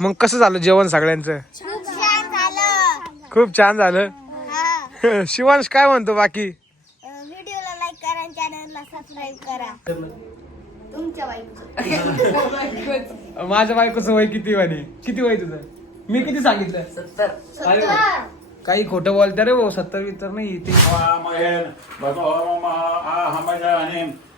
मग कसं झालं जेवण सगळ्यांचं? खूप छान झालं. खूप छान झालं हा. शिवांश काय म्हणतो बाकी? व्हिडिओला लाईक करा आणि चॅनलला सबस्क्राईब करा. तुमच्या बाईक माझ्या बायकोचं वय किती वाणी किती वय तुझं? मी किती सांगितलं? अरे वा. काही खोटं बोलते रे भाऊ सत्तर वित्तर नाही ते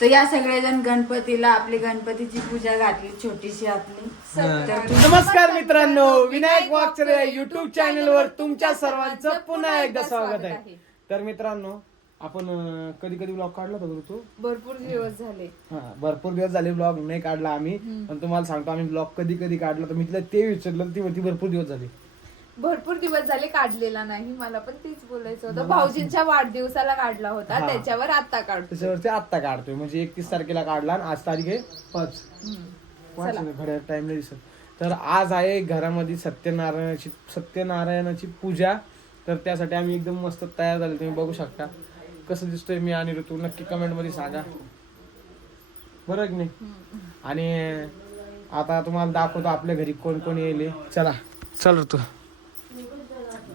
तर या सगळेजण गणपतीला आपली गणपतीची पूजा घातली छोटीशी आपली. तर नमस्कार मित्रांनो विनायक वाकचरे युट्यूब चॅनल वर तुमच्या सर्वांचं पुन्हा एकदा स्वागत आहे. तर मित्रांनो आपण कधी कधी ब्लॉग काढला होता गुरु तू भरपूर दिवस झाले. हा भरपूर दिवस झाले ब्लॉग नाही काढला आम्ही. पण तुम्हाला सांगतो आम्ही ब्लॉग कधी कधी काढला. तर मी तिला ते विचारलं ती म्हणती भरपूर दिवस झाले. भरपूर दिवस झाले काढलेला नाही मला पण तेच बोलायचं होतं. भाऊजींच्या वाढदिवसाला काढला होता हा. त्याच्यावर आता काढतो त्याच्यावरती आत्ता काढतोय म्हणजे एकतीस तारखेला काढला आणि आज तारीख आहे पाच. पाच घड्याळ टाइम नाही दिसत. तर आज आहे घरामध्ये सत्यनारायणाची सत्यनारायणाची पूजा. तर त्यासाठी आम्ही एकदम मस्त तयार झाले तुम्ही बघू शकता. कसं दिसतोय मी आणि ऋतू नक्की कमेंटमध्ये सांगा. बरं की नाही? आणि आता तुम्हाला दाखवतो आपल्या घरी कोण कोण येईल चला. चल ऋतू.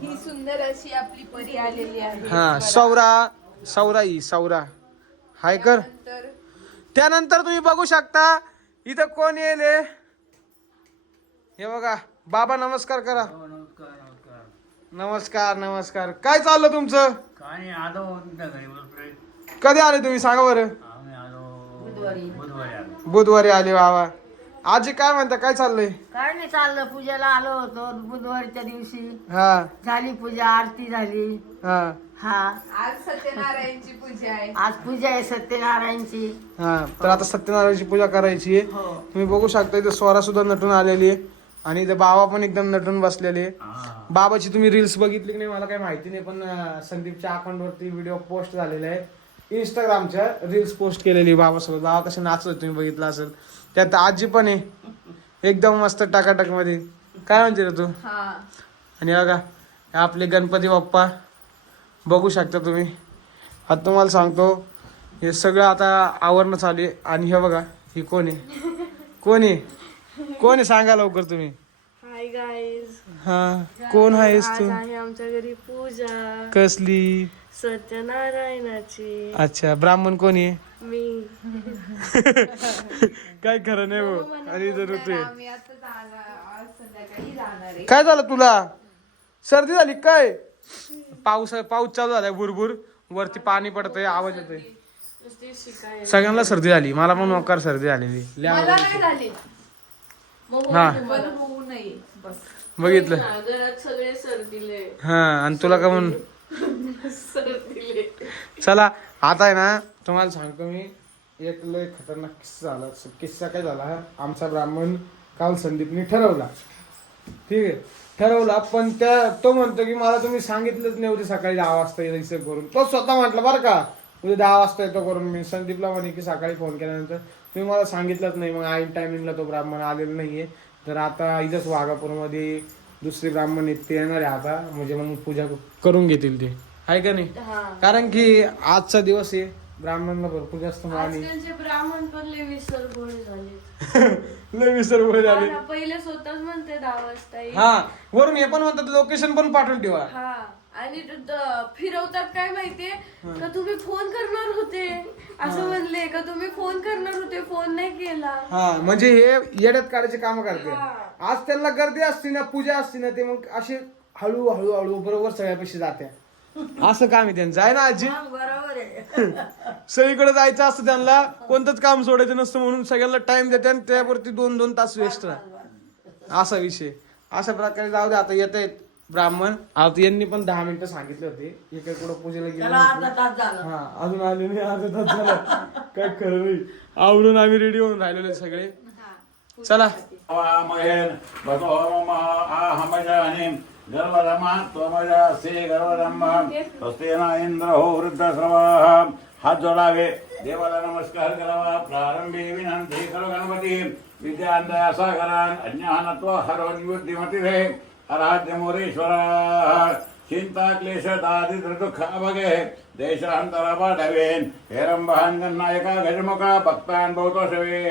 ही सुंदर अशी आपली परी आलेली आहे. हा सौरा सौरा ही सौरा. हाय कर. तर त्यानंतर तुम्ही बघू शकता इथं कोण येईल हे? हे बघा बाबा नमस्कार करा. नमस्कार नमस्कार. काय चाललं तुमचं? काय आलो तुमच्या घरी बरोबर कधी आले तुम्ही? सांगा बरं. आम्ही आलो बुधवारी. आलो. बुधवारी आले बाबा आजी काय म्हणता काय चाललंय? काय नाही चाललं पूजेला आलो होतो बुधवारच्या दिवशी. हा. झाली पूजा आरती झाली. हा. हा. आज सत्यनारायणची पूजा आहे. आज पूजा आहे सत्यनारायणची. हा. तर आता सत्यनारायणची पूजा करायची आहे. हो. तुम्ही बघू शकता इथं स्वरा सुद्धा नटून आलेली आहे. आणि इथं बाबा पण एकदम नटून बसलेले आहे. बाबाची तुम्ही रील्स बघितली की नाही मला काही माहिती नाही पण अं, संदीपच्या अकाउंटवरती व्हिडिओ पोस्ट झालेला आहे. इंस्टाग्रामच्या रील्स पोस्ट केलेली आहे बाबासोबत. बाबा कसे नाचत तुम्ही बघितलं असेल. त्यात आजी पण आहे. एकदम मस्त टाकाटकमध्ये. काय म्हणते रे तू? हा. आणि बघा आपले गणपती बाप्पा बघू शकता तुम्ही. आता तुम्हाला सांगतो हे सगळं आता आवरणं चालू आहे. आणि हे बघा ही कोण आहे? कोण आहे? कोण आहे? सांगा लवकर तुम्ही. हा कोण आहेस तू? आमच्या घरी पूजा. कसली? सत्यनारायणाची. अच्छा ब्राह्मण कोणी आहे? मी. काय खरं नाही भाऊ. आणि इथं ऋतू आहे आम्ही आता जाणार आज संध्याकाळी जाणार आहे. काय झालं तुला? सर्दी झाली काय? पाऊस पाऊस चालू झालाय भुरभुर. वरती पाणी पडतंय आवाज येतोय. नुसती शिकाय सगळ्यांना सर्दी झाली. मला पण मोकार सर्दी झालेली. लय मला आवडली. नाही झाली. हा. पण होऊ नये. बस. बघितलं. घरात सगळे सर्दीले हा आणि तुला का म्हणून? चला आता आहे ना तुम्हाला सांगतो मी एक लय खतरनाक किस्सा झाला. किस्सा काय झाला? आमचा ब्राह्मण काल संदीपने ठरवला. ठीक आहे? ठरवला पण त्या तो म्हणतो की मला तुम्ही सांगितलंच नाही उद्या सकाळी दहा वाजता यायचं करून. तो स्वतः म्हटलं बरं का उद्या दहा वाजता येतो करून. मी संदीपला म्हणे की सकाळी फोन केल्यानंतर तुम्ही मला सांगितलंच नाही. मग आईन टायमिंगला तो ब्राह्मण आलेला नाहीये. तर आता इथंच वाघापूरमध्ये दुसरे ब्राह्मण आहेत ते येणार आहे आता. म्हणजे मग पूजा करून घेतील ते. आहे का नाही? कारण की आजचा दिवस आहे. ब्राह्मणांना भरपूर जास्त मान आहे. आजकालचे ब्राह्मण पण लय विसरभोळे झाले लय पहिले स्वतःच म्हणते दहा वाजता ये. हा वरून हे पण म्हणतात लोकेशन पण पाठवून ठेवा. हा आणि द- द- फिरवतात काय माहितीये? का तुम्ही फोन करणार होते? असं म्हणले का तुम्ही फोन करणार होते? फोन नाही केला. हा म्हणजे हे येड्यात काढायचे काम करते. आज त्यांना गर्दी असते ना पूजा असते ना ते मग असे हळू हळू हळू बरोबर सगळ्यापेक्षा जाते असं काम आहे त्यांचं. आहे ना आजी? बरोबर आहे. सगळीकडे जायचं असतं त्यांना. कोणतंच काम सोडायचं नसतं म्हणून सगळ्यांना टाइम देते आणि त्यावरती दोन दोन तास वेस्ट असा विषय. अशा प्रकारे जाऊ दे आता येत आहेत ब्राह्मण. आता यांनी पण दहा मिनिटं सांगितले होते. इकडे कुठं पूजेला गेले त्याला अर्धा तास झाला. हा अजून आले नाही अर्धा तास झाला. काय खरं नाही आवरून आम्ही रेडी होऊन राहिलेले सगळे. चला. महेन बतो आहमजानीम गर्वरमा त्वमजासे गर्वरम्भ स्वस्तेन इंद्र हो वृद्धश्रवाः हात जोडावे। देवाला नमस्कार करावा। प्रारंभी विनंती करो गणपती। विद्यान्दया अज्ञानत्व हरो रे आराध्य मोरेश्वरा चिंता क्लेश दादी दुःख देशांतरा पाठवेन हेरंबहान गजमुखा भक्तान बहुतोषवे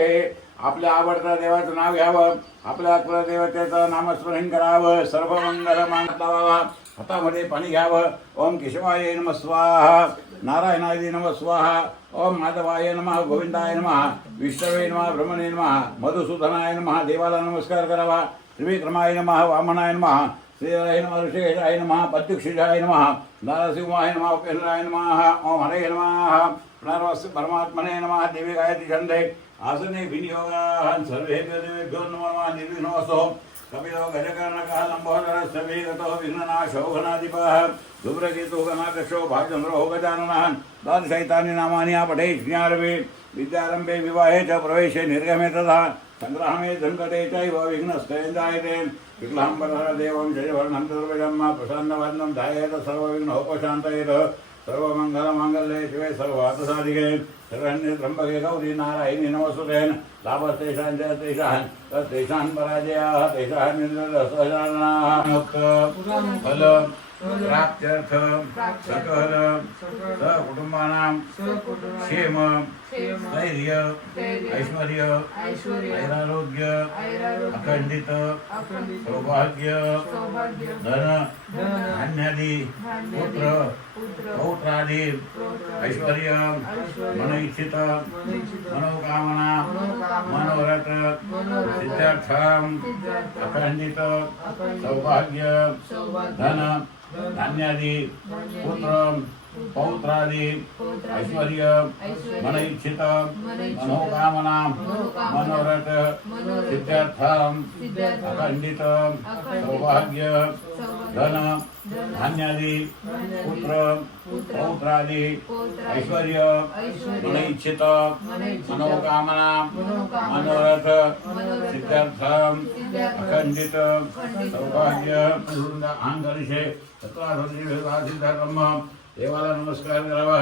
आपल्या आवडत्या देवाचं नाव घ्यावं. आपल्या कुलदेवतेचं नामस्मरण करावं. सर्व मंगल मान लावावा. हातामध्ये पाणी घ्यावं. ओम केशवाय नम स्वाहा. नारायणाय नम स्वाहा. ओम माधवाय नमः. गोविंदाय नम. विष्णवे नमः. ब्रह्मणे नमः. मधुसूदनाय नम. देवाला नमस्कार करावा. त्रिविक्रमाय नमः. वामनाय नम. श्रीराय नम. ऋषिकेशाय नमः. प्रत्युक्षिजाय नमः. नारसिंहाय नमः. उपेंद्राय नमः. ओम हरे नम. पुनर्वस्य परमात्मने नमः. देवी गायत्री छंदे आसने विनियोगाः सर्वे देवेभ्यो नमो नमः निर्विघ्नोऽस्तु कपिलो गजकर्णकः लम्बोदरः समीगतो विघ्ननाशो घनाधिपः धूम्रकेतुः गणाध्यक्षो भागचन्द्रो गजाननः। द्वादशैतानि नामानि आपठे ज्ञारवे विद्यारम्भे विवाहे च प्रवेशे निर्गमे तथा सङ्ग्रामे सङ्कटे चैव विघ्नस्तेन्द्रायते विक्लाम्बरः देवं जयवर्णं चतुर्भुजं प्रसन्नवर्णं धायेत सर्वविघ्नोपशान्तयेत। सर्वमङ्गलमाङ्गल्ये शिवे सर्वार्थसाधिके शरण्ये त्र्यम्बके गौरी नारायणी नमस्तुतेन लाभस्तेषां च तेषां तत्तेषां पराजयाः तेषां फल प्राप्त्यर्थ सकल सकुटुंबानां क्षेम धैर्य ऐश्वर्य ऐरारोग्य अखंडित सौभाग्य धन धान्यादी पुत्र पौत्रादी ऐश्वर्य मनइच्छित मनोकामना मनोरथ सिद्धार्थम अखंडित सौभाग्य धन धान्यादी पुत्र पौत्रादी ऐश्वर्य मनइच्छित मनोकामना मनोरथ सिद्धार्थम अखंडित सौभाग्य धन धान्यादी पुत्र पौत्रादी ऐश्वर्य मनइच्छित मनोकामना मनोरथ सिद्धार्थम अखंडित सौभाग्य आंगरिषे ब्रह्म देवाला नमस्कार करावा.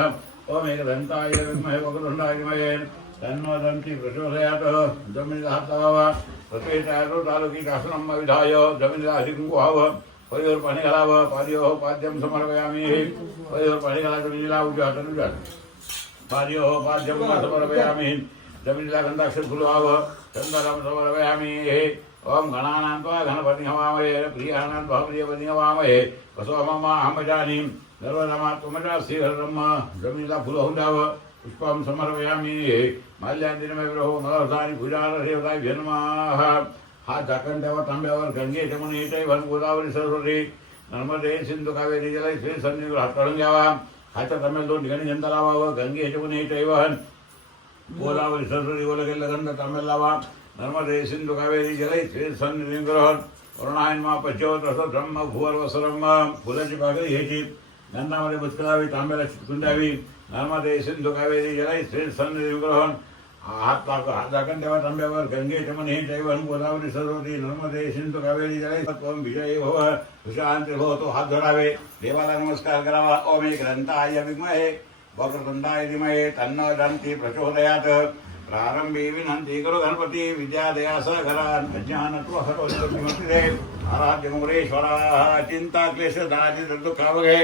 ओम एक दंताय विद्महे वक्रतुंडाय धीमहि तन्नो दंती प्रचोदयात्. जमिनीला हात लावावा. प्रत्येक तालुकी कासनम विधाय. जमिनीला अशी कुंकू व्हावं. परीवर पाणी घालावं. पार्यो हो पाद्यम समर्पयामी. परीवर पाणी घाला जमिनीला उद्या हाताने उद्या पार्यो हो पाद्यम समर्पयामी. जमिनीला गंधाक्षर फुलवावं गंधाराम समर्पयामी. हे ओम गणानान्त्वा गणपती हवामहे प्रियाणान्त्वा प्रियपती हवामहे कसो मम अहमजानी सर्वनमा त्वमजा श्रीहरब्रह्म जमिनीला फुलं पुष्पं समर्पयामि माल्यादिनमय प्रभो नरसानी पूजारसेवताय नमः हा झाकण द्यावा तांब्यावर गंगेच्या म्हणून येतय गोदावरी सरस्वती नर्मदे सिंधू कावेरी जल श्री सन्निधीवर हात काढून घ्यावा हाच्या तांब्याला दोन ठिकाणी गंध लावावं गंगेच्या म्हणून वहन गोदावरी सरस्वती ओलं गेलं गंध तांब्याला लावा। नर्मदे सिंधू कावेरी जलय श्री सन्निधी ग्रहण वरुणायन मा पश्चवत रस ब्रह्म भुवर वसरम फुलाची पाकळी घ्यायची गंधामध्ये बुचकळावी तांब्याला चिटकून द्यावी नर्मदे सिंधू कावेरी जलय श्री सन्निधी ग्रहण हात टाक हात झाकण देवा तांब्यावर गंगे चमन हे जैवन गोदावरी सरस्वती नर्मदे सिंधू कावेरी जलय त्वम विजयी भव सुशांती भव तो हात जोडावे देवाला नमस्कार करावा ओम एक ग्रंथाय विद्महे वक्रतुंडाय धीमहे तन्नो दंती प्रचोदयात। प्रारंभी विनंती करो गणपती विद्यादया सघरान अज्ञानत्व हरो रे आराध्य मुरेश्वरा चिंता क्लेश दारिद्र्य दुःखावघे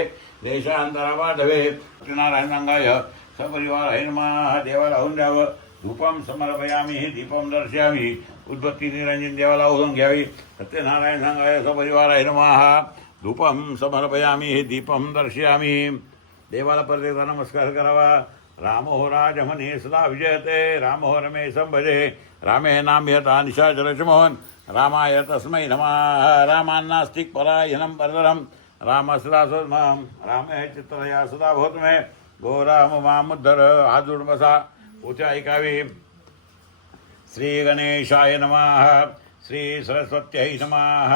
देशांतरा वाढवे नारायण रंगाय सपरिवार हैनमा देवाला होऊन द्यावं धूपम समर्पयामी दीपम दर्शयामी उद्भक्ती निरंजन देवाला ओढून घ्यावी सत्यनारायण सांगाय सपरिवार हैनमा धूपम समर्पयामी दीपम दर्शयामी देवाला परत नमस्कार करावा रामो राजमने सदा विजयते रामो रमेशं भजे रामे नाम्यता निशाचरचमोहन रामाय तस्मै नमः रामान्नास्तिक परायणं परतरं रामसदासोत्मं रामे चित्रया सदा भवत मे गो राम मामुद्धर हात जोडून बसा उथे ऐकावी श्री नमः श्री नमः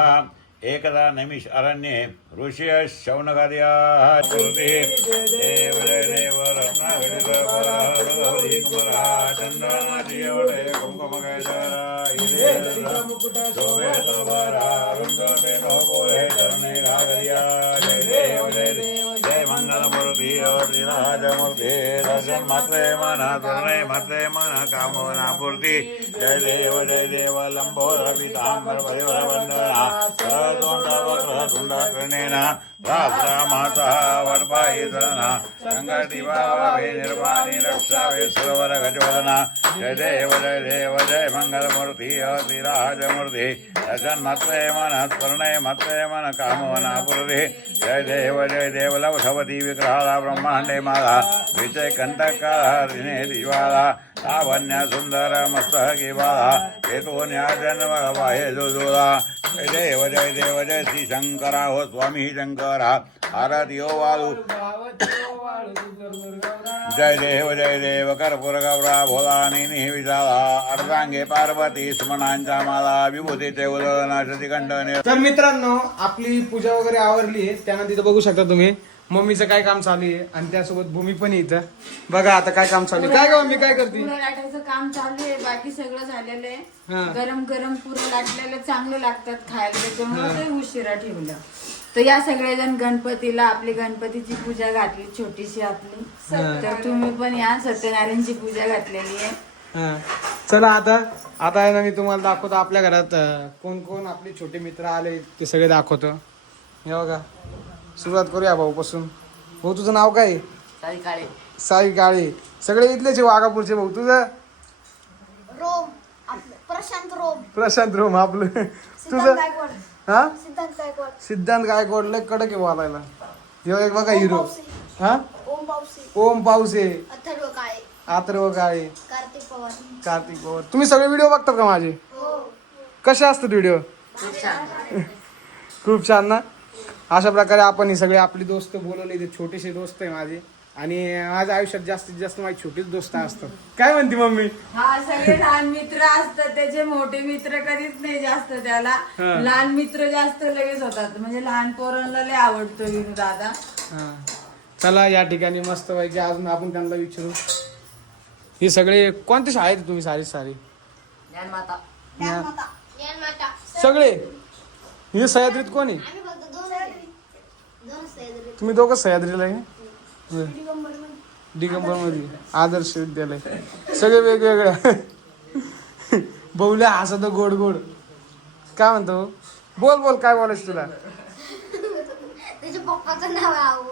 एकदा नैमिष अरण्ये ऋषय शौनकार्याः पूर्वे देव देव रत्नागणित चंदनादियोडे कुंकुमकेशर हिरे शोभे तवरा रुंगमे नोपुरे चरणे। घागरिया श्रीराजमूर्ति दर्शन मात्रे मन तरुणे मात्रे मन कामना पूर्ती। जय देव जय देव लंबोदर पितांबर परिवर वंदना वक्र कर्णेन रात्रा माता वडपायितना संकटी बावे निर्वाणी रक्षावे सरोवर गजवदना जय देव जय देव जय मंगलमूर्ति श्रीराजमूर्ति दर्शन मन तरुणे मात्रे मन कामना पूर्ती जय देव जय देव लवधवती विग्रहाला ब्रह्मांडे माला विजय कंटकारिणे दिवाला। लावण्य सुंदर। मस्तकी बाळा हेतोन्या जन्म हे जुजुला जय देव जय देव जय श्री शंकरा हो स्वामी शंकरा। आरती ओ हो वाळू जय देव जय देव कर्पूर गौरा भोला विजाला अर्धांगे पार्वती स्मनांचा माला विभूतीचे उदळना श्रुतिकंठ तर मित्रांनो आपली पूजा वगैरे आवरली आहे तिथं बघू शकता तुम्ही. मम्मीचं काय काम चालू आहे? आणि त्यासोबत भूमी पण इथं. बघा आता काय काम चालू आहे. काय ग मम्मी काय करते? लाटायचं काम चालू आहे. बाकी सगळं झालेलं हा. आहे गरम गरम पुरण लाटलेलं चांगलं लागतात खायला. त्याच्यामुळे ते उशिरा ठेवलं. तर या सगळेजण गणपतीला आपली गणपतीची पूजा घातली छोटीशी आपली. तर तुम्ही पण या. सत्यनारायणची पूजा घातलेली आहे. हा. चला आता आता आहे ना मी तुम्हाला दाखवतो आपल्या घरात अं, कोण कोण आपले छोटे मित्र आले ते सगळे दाखवतो. हे बघा. सुरुवात करूया भाऊ पासून भाऊ तुझं नाव काय? आहे? काही काळे. साई काळे. सगळे इथलेच आहे वाघापूरचे भाऊ. तुझं? रोम. आपलं प्रशांत रोम. प्रशांत रोम आपलं. सिद्धांत तुझं? गायकवाड. हा? सिद्धांत गायकवाड. सिद्धांत गायकवाड लय कडक आहे बोलायला. ह्यो एक बघा हिरो. हा? ओम पावसे. ओम पावसे. अथर्व काळे. आत्रव काळे. कार्तिक पवार. कार्तिक पवार. तुम्ही सगळे व्हिडिओ बघतात का माझे? हो. कसे असतात व्हिडिओ? खूप छान ना? अशा प्रकारे आपण ही सगळे आपली दोस्त बोलवले ते छोटेसे दोस्त आहे माझे. आणि माझ्या आयुष्यात जास्तीत जास्त माझी छोटीच दोस्त असतात. काय म्हणते मम्मी? हा सगळे लहान मित्र असतात त्याचे मोठे मित्र कधीच नाही जास्त त्याला. हा. लहान मित्र जास्त लगेच होतात. म्हणजे लहान पोरांना लय आवडतो विनू दादा. हा. चला या ठिकाणी मस्त पैकी अजून आपण त्यांना विचारू. हे सगळे कोणत्या शाळेत आहे तुम्ही सारी सारी? ज्ञानमाता. ज्ञानमाता ज्ञानमाता. सगळे? हे सह्याद्रीत कोण आहे आम्ही फक्त दोन दोन सह्याद्री तुम्ही दोघं सह्याद्रीला आहे दिगंबरमध्ये आदर्श विद्यालय. सगळे वेगवेगळ्या बौल्या हसत गोड गोड. काय म्हणतो? बोल बोल काय बोलायचं तुला? पप्पाचं नाव.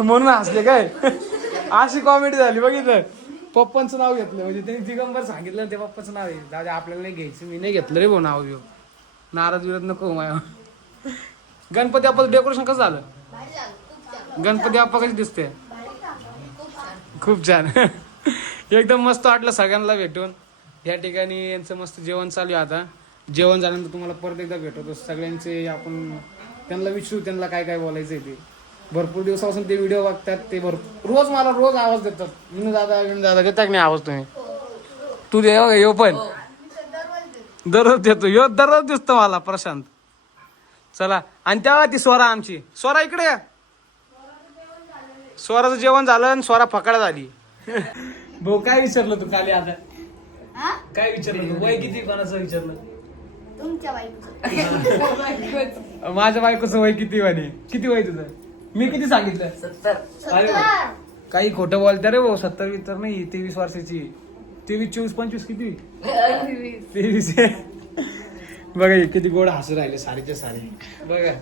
म्हणून हसले काय? अशी कॉमेडी झाली बघितलं? पप्पांचं नाव घेतलं. म्हणजे त्यांनी दिगंबर सांगितलं ते पप्पाचं नाव आहे. दादा आपल्याला नाही घ्यायचं. मी नाही घेतलं रे भाऊ नाव घेऊ नाराज विरोध नको हो माया गणपती बाप्पाचं डेकोरेशन कसं झालं? भारी झालं खूप छान. गणपती बाप्पा कशी दिसते? भारी झालं खूप छान. खूप छान. एकदम मस्त वाटलं सगळ्यांना भेटून. या ठिकाणी यांचं मस्त जेवण चालू आहे आता. जेवण झाल्यानंतर तुम्हाला परत एकदा भेटवतो. सगळ्यांचे आपण त्यांना विचारू त्यांना काय काय बोलायचं आहे ते. भरपूर दिवसापासून ते व्हिडिओ बघतात ते भरपूर रोज मला रोज आवाज देतात. विनू दादा विनू दादा देतात नाही आवाज तुम्ही? तू दे बघा यो पण. दररोज देतो. यो दररोज दिसतो मला प्रशांत. चला. आणि तेव्हा ती स्वरा आमची. स्वरा इकडे या. स्वराचं जेवण झालं आणि स्वरा फकाड झाली भाऊ काय विचारलं तू काली आता? हा? काय विचारलं तू? वय किती कोणाचं विचारलं? तुमच्या बाईकचं माझ्या बायकोचं वय किती वाणी किती वय तुझं? मी किती सांगितलं? सत्तर. अरे वा. काही खोटं बोलते रे भाऊ सत्तर वित्तर नाही तेवीस वर्षाची. तेवीस चोवीस पंचवीस किती? तेवीस. बघा हे किती गोड हसू राहिले सारीचे सारे बघा.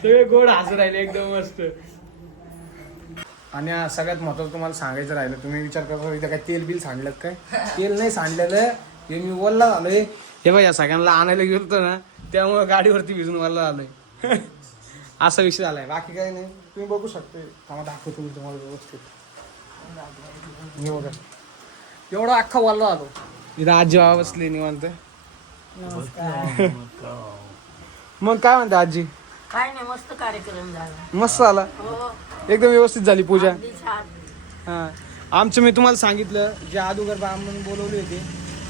सगळे गोड हसू राहिले एकदम मस्त. आणि सगळ्यात महत्वाचं तुम्हाला सांगायचं राहिलं तुम्ही विचार करता इथं काय तेल बिल सांडलं काय? तेल नाही सांडलेलं हे मी वल्ला झालोय. हे बघा या सगळ्यांना आणायला गेलो ना त्यामुळे गाडीवरती भिजून वल्ला आलोय असा विषय झालाय. बाकी काही नाही. तुम्ही बघू शकता. थांबा दाखवतो मी तुम्हाला व्यवस्थित. हे बघा. एवढा अख्खा वल्ला झालो. इथं आजी बाबा बसली निवांत. मग काय म्हणते आजी? काय नाही मस्त कार्यक्रम झाला. मस्त झाला? हो. एकदम व्यवस्थित झाली पूजा. अगदी छान. हा. आमचं मी तुम्हाला सांगितलं जे अगोदर ब्राह्मण बोलवले होते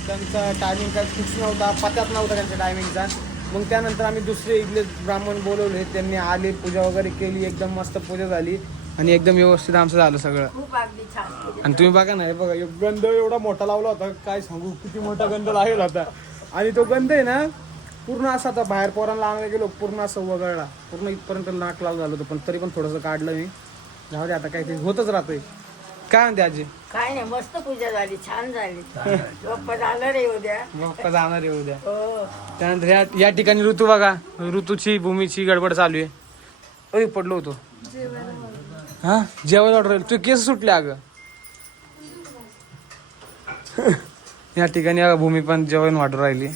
त्यांचा टायमिंग काय फिक्स नव्हता पत्यात नव्हता त्यांच्या टायमिंगचा मग त्यानंतर आम्ही दुसरे इथले ब्राह्मण बोलवले त्यांनी आले पूजा वगैरे केली एकदम मस्त पूजा झाली. आणि एकदम व्यवस्थित आमचं झालं सगळं. खूप अगदी छान आणि तुम्ही बघा ना हे बघा एक गंध एवढा मोठा लावला होता काय सांगू किती मोठा गंध लागेल होता. आणि तो गंध आहे ना पूर्ण असा आता बाहेर पोरांना आणायला गेलो पूर्ण असं वगळला. पूर्ण इथपर्यंत नाक लाल झालं होतं पण तरी पण थोडंसं काढलं मी. जाऊ दे आता काहीतरी होतच राहतंय. काय म्हणते आजी? काय नाही मस्त पूजा झाली छान झाली. बाप्पा जाणार आहे उद्या. बाप्पा जाणार आहे उद्या. हो. त्यानंतर या या ठिकाणी ऋतू बघा ऋतूची भूमीची गडबड चालू आहे. अरे पडलो होतो. हा? जेवायला ऑर्डर तू केस सुटले अगं. या ठिकाणी अगं भूमी पण जेवण वाटून राहिली.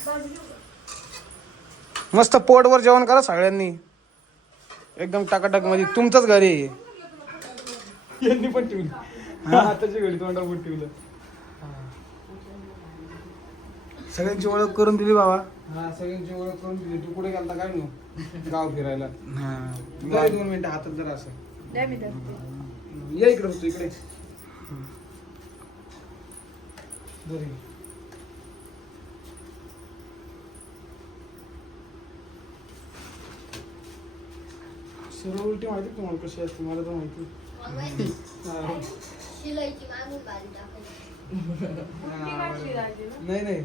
मस्त पोटवर जेवण करा सगळ्यांनी. एकदम टाकाटकमध्ये. तुमचंच घरी. आहे हे. यांनी पण ठेवली. आताची घडी तोंडावर पण ठेवलं. सगळ्यांची ओळख करून दिली बाबा. हा सगळ्यांची ओळख करून दिली. तू कुठे गेलता काय नु गाव फिरायला. हा. दोन मिनिटं हातात जरा असं. ये इकडे होतो इकडे. बरं. सर्व उलटी माहिती तुम्हाला कशी असते मला तर माहिती. हा. शिलाईची मागून बाजू टाकायची. नाही नाही.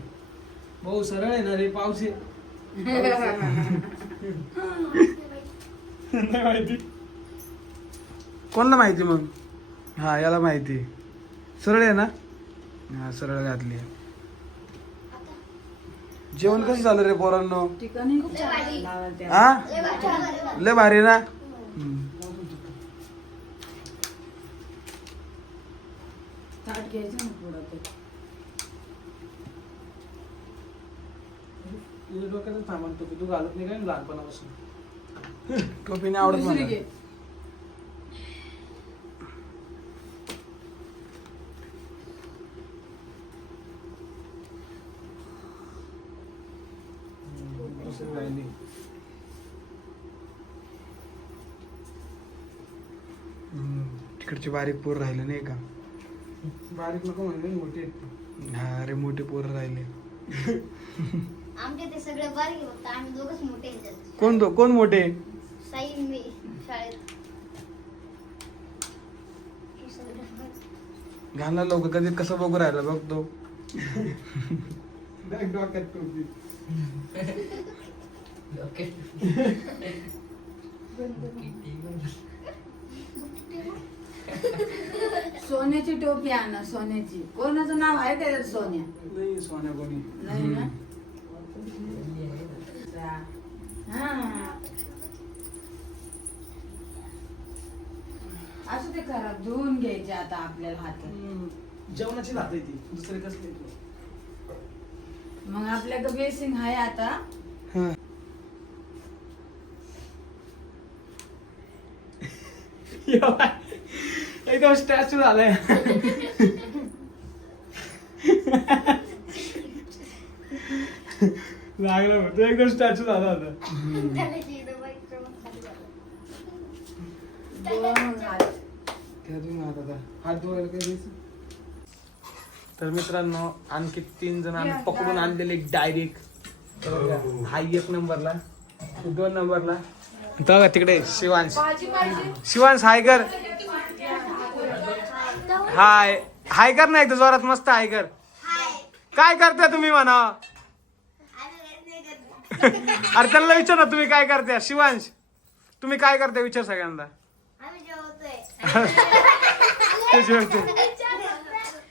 भाऊ सरळ आहे ना रे पाऊस आहे. नाही माहिती. कोणाला माहिती मग? हा याला माहिती. सरळ आहे ना? हा सरळ घातली. जेवण कसं झालं रे पोरांनो. हा? लय भारी ना? डोक्यात सामान टोपी तू. घालत नाही काय लहानपणापासून? टोपी नाही आवडत हम्म, तिकडची बारीक पोर राहिले नाही का? बारीक नको म्हणजे मोठी हा अरे मोठे पोर राहिले. आमचे ते सगळे बरे फक्त आम्ही दोघच मोठे त्यात. कोण तो कोण मोठे? साई मी शाळेत. हे सगळे घालणार लोक कधी कसं बघू राहिला बघ तो डोक्यात सोन्याची टोपी आणा सोन्याची. कोणाचं नाव आहे त्याच्यात सोन्या? नाही सोन्या कोणी. नाही ना? हा. असं ते खराब धुवून घ्यायचे आता आपल्याला हात जेवणाची राहते ती दुसरे कसले? मग आपल्याकडे बेसिंग आहे आता. एकदम स्टॅच्यू झालाय लागलं. तो एकदम स्टॅच्यू झाला. होता. धुवायला द्यायचं? तर मित्रांनो आणखी तीन जण आम्ही पकडून आणलेले डायरेक्ट हा एक नंबरला दोन नंबरला. बघा तिकडे शिवांश शिवांश हाय कर हाय हाय कर ना एकदा जोरात मस्त हाय कर काय करताय तुम्ही म्हणा करत. अरे त्यांना विचार ना तुम्ही काय करताय शिवांश तुम्ही काय करताय विचार सगळ्यांना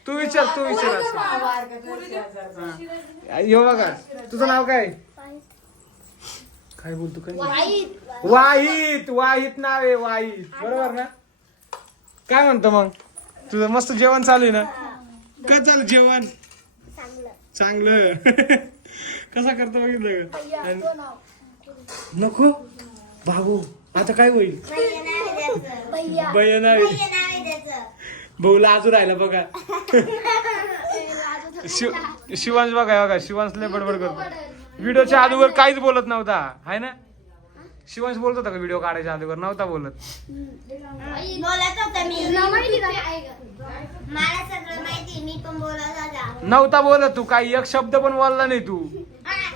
तू विचार तू विचार असं. हा. यो बघा तुझं नाव काय काय बोलतो काय? वाईट वाहित वाहित नाव आहे वाहित बरोबर ना? काय म्हणतो मग? तुझं मस्त जेवण चालू आहे ना? कसं चालू जेवण? चांगलं. कसा करतो बघितलं का? नको. बाबू आता काय होईल? भैया. नाव आहे त्याचं भैया भैया नाव आहे. भैया नाव आहे त्याचं. भाऊ लाजू राहिला बघा. शिव शिवांश बघा बघा. शिवांश लय बडबड करतो. व्हिडिओच्या अगोदर काहीच बोलत नव्हता. हाय ना? शिवांश बोलत होता का व्हिडिओ काढायच्या अगोदर? नव्हता बोलत. बोलत होता मी मला सगळं माहिती मी पण बोलत होता नव्हता बोलत तू. काही एक शब्द पण बोलला नाही तू.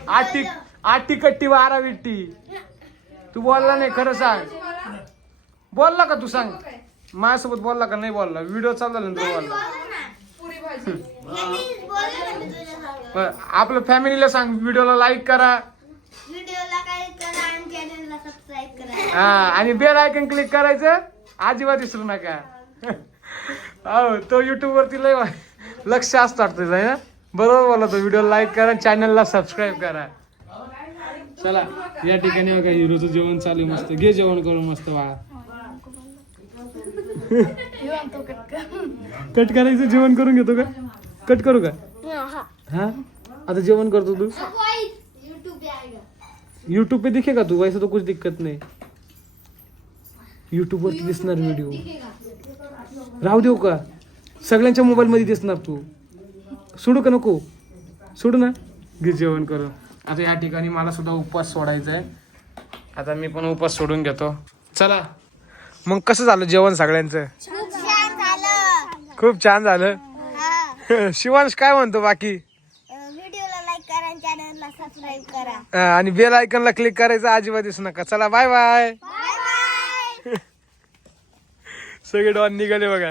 आटी आटी कट्टी वारा विट्टी तू बोलला नाही खरं सांग. बोलला का तू सांग? माझ्यासोबत बोलला का नाही बोलला? व्हिडिओ चालू झाला ना तू बोलला. पुरी भाजी. बरं, आपल्या फॅमिलीला सांग व्हिडिओला लाईक करा. व्हिडिओला काय करा आणि चॅनलला सबस्क्राईब करा. हा आणि बेल आयकन क्लिक करायचं अजिबात विसरू नका. हो तो युट्यूब वरती लय लक्ष असतं वाटतं त्याचं, है? ना बरोबर बोला तो व्हिडिओ लाईक करा चॅनलला सबस्क्राईब करा. चला या ठिकाणी बघा हिरोचं जेवण चालू आहे मस्त. घे जेवण करून मस्त बाळा. कट करायचं जेवण करून घेतो का? कट करू का? हा आता जेवण करतो तू? यूट्यूब पे आएगा यूट्यूब पे दिखेगा तू? वैसे तो कुछ दिक्कत नाही. यूट्यूब वरती दिसणार व्हिडिओ राहू देऊ का? सगळ्यांच्या मोबाईल मध्ये दिसणार तू. सोडू का नको? सोडू ना. घे जेवण करून. आता या ठिकाणी मला सुद्धा उपवास सोडायचा आहे आता मी पण उपवास सोडून घेतो. चला. मग कसं झालं जेवण सगळ्यांचं? खूप छान झालं. शिवांश काय म्हणतो बाकी? व्हिडिओला लाईक करा आणि चॅनलला सबस्क्राईब करा. अं, आणि बेल आयकनला क्लिक करायचं अजिबात दिसू नका. चला बाय बाय बाय बाय सगळे डॉन निघाले बघा.